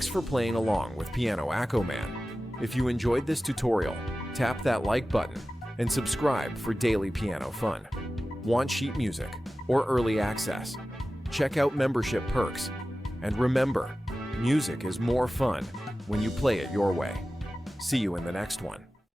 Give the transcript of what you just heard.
Thanks for playing along with Piano AccoMan. If you enjoyed this tutorial, tap that like button and subscribe for daily piano fun. Want sheet music or early access? Check out membership perks. And remember, music is more fun when you play it your way. See you in the next one.